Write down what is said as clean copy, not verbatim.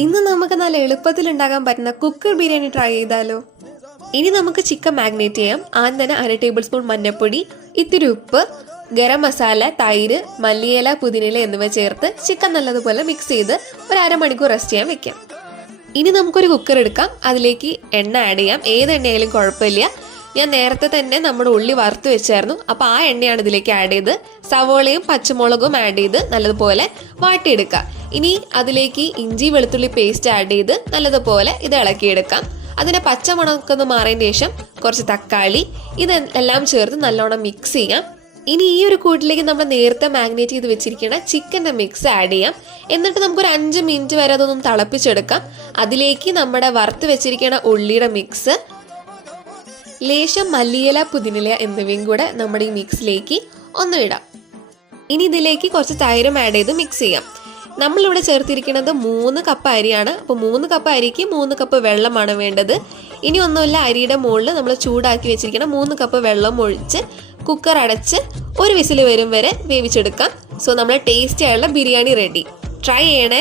ഇന്ന് നമുക്ക് നല്ല എളുപ്പത്തിൽ ഉണ്ടാക്കാൻ പറ്റുന്ന കുക്കർ ബിരിയാണി ട്രൈ ചെയ്താലോ. ഇനി നമുക്ക് ചിക്കൻ മാഗ്നേറ്റ് ചെയ്യാം. ആദ്യം തന്നെ 1/2 ടേബിൾ സ്പൂൺ മഞ്ഞൾപ്പൊടി, ഇത്തിരി ഉപ്പ്, ഗരം മസാല, തൈര്, മല്ലിയില, പുതിനയില എന്നിവ ചേർത്ത് ചിക്കൻ നല്ലതുപോലെ മിക്സ് ചെയ്ത് ഒരു അരമണിക്കൂർ റെസ്റ്റ് ചെയ്യാൻ വെക്കാം. ഇനി നമുക്കൊരു കുക്കർ എടുക്കാം. അതിലേക്ക് എണ്ണ ആഡ് ചെയ്യാം. ഏത് എണ്ണയായാലും കുഴപ്പമില്ല. ഞാൻ നേരത്തെ തന്നെ നമ്മുടെ ഉള്ളി വറുത്ത് വെച്ചായിരുന്നു, അപ്പോൾ ആ എണ്ണയാണ് ഇതിലേക്ക് ആഡ് ചെയ്ത് സവോളയും പച്ചമുളകും ആഡ് ചെയ്ത് നല്ലതുപോലെ വാട്ടിയെടുക്കുക. ഇനി അതിലേക്ക് ഇഞ്ചി വെളുത്തുള്ളി പേസ്റ്റ് ആഡ് ചെയ്ത് നല്ലതുപോലെ ഇത് ഇളക്കിയെടുക്കാം. അതിൻ്റെ പച്ചമണമൊക്കെ ഒന്ന് മാറിയതിന് ശേഷം കുറച്ച് തക്കാളി ഇതെല്ലാം ചേർത്ത് നല്ലോണം മിക്സ് ചെയ്യാം. ഇനി ഈ ഒരു കൂട്ടിലേക്ക് നമ്മൾ നേരത്തെ മാഗ്നേറ്റ് ചെയ്ത് വെച്ചിരിക്കുന്ന ചിക്കൻ്റെ മിക്സ് ആഡ് ചെയ്യാം. എന്നിട്ട് നമുക്കൊരു 5 മിനിറ്റ് വരെ അതൊന്നും തിളപ്പിച്ചെടുക്കാം. അതിലേക്ക് നമ്മുടെ വറുത്ത് വെച്ചിരിക്കുന്ന ഉള്ളിയുടെ മിക്സ്, ലേശം മല്ലിയില, പുതിനയില എന്നിവയും കൂടെ നമ്മുടെ ഈ മിക്സിലേക്ക് ഒന്ന് ഇടാം. ഇനി ഇതിലേക്ക് കുറച്ച് തൈരും ആഡ് ചെയ്ത് മിക്സ് ചെയ്യാം. നമ്മളിവിടെ ചേർത്തിരിക്കുന്നത് 3 കപ്പ് അരിയാണ്. അപ്പോൾ 3 കപ്പ് അരിക്ക് 3 കപ്പ് വെള്ളമാണ് വേണ്ടത്. ഇനി ഒന്നുമില്ല, അരിയുടെ മുകളിൽ നമ്മൾ ചൂടാക്കി വെച്ചിരിക്കുന്ന 3 കപ്പ് വെള്ളം ഒഴിച്ച് കുക്കർ അടച്ച് ഒരു വിസിൽ വരും വരെ വേവിച്ചെടുക്കാം. സോ നമ്മുടെ ടേസ്റ്റി ആയുള്ള ബിരിയാണി റെഡി. ട്രൈ ചെയ്യണേ.